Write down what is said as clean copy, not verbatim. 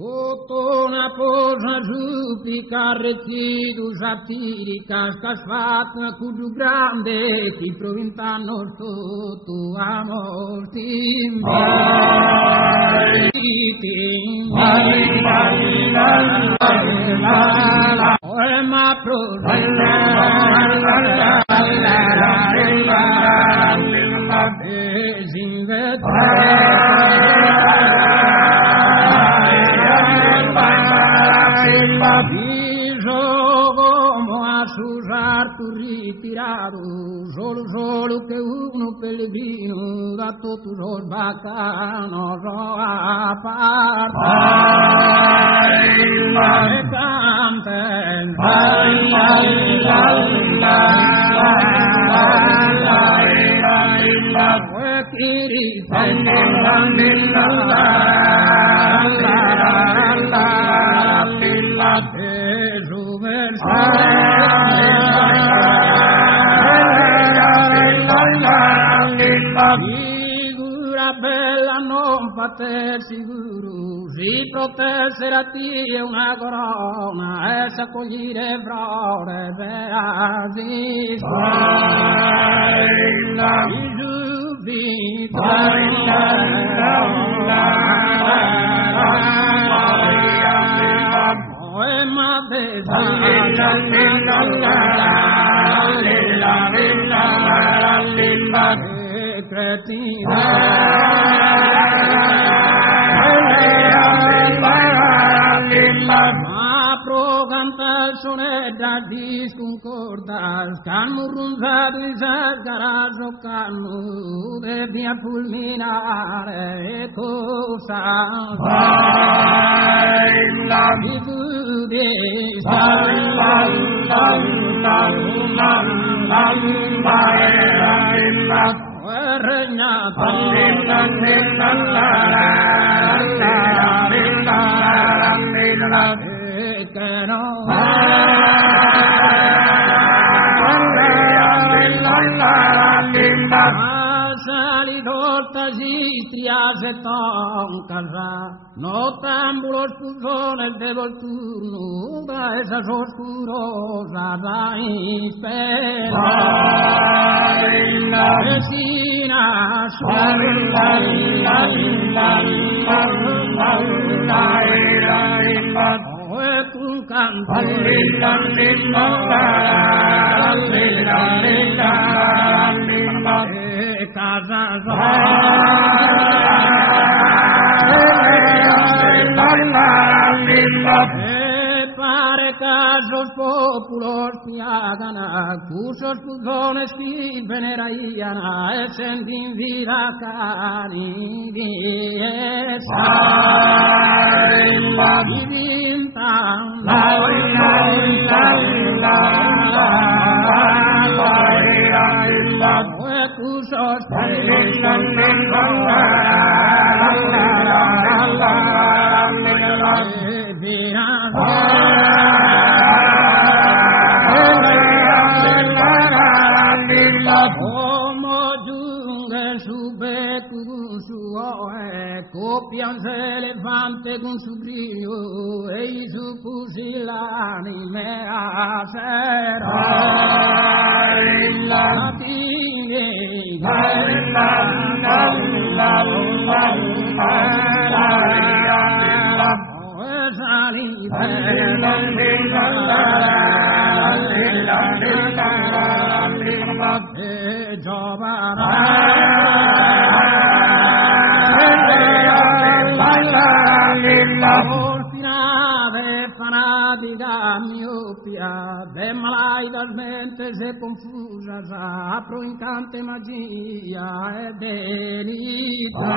Sotto una posa giupica rettidu satiricas casfat cudu grande chi provintano sotto amortim ma ritirado, solo que uno pellegrino da todos los bacanos aparta canten figura bella non fate sicuro, si protessera Dio una corona e s'accogliere frore per Aziz. Ma pro cantar sonedda disconcordas can murrunzado i sascaras o canu devia fulminare e cosa se toncasa, no tambulos puzones de volturno, da esas oscurosas a inspera. Vecinas, un cante, casas pare casos populos piagana, cusos puzones qui veneraíana, e sentin vida cani diesa divintan cusos como giunge su becco su oe, copianse elefante con su brio e i su fusilani me asera fanatica miopia, de malaidas mentes e confusas, apro incante magia e delita.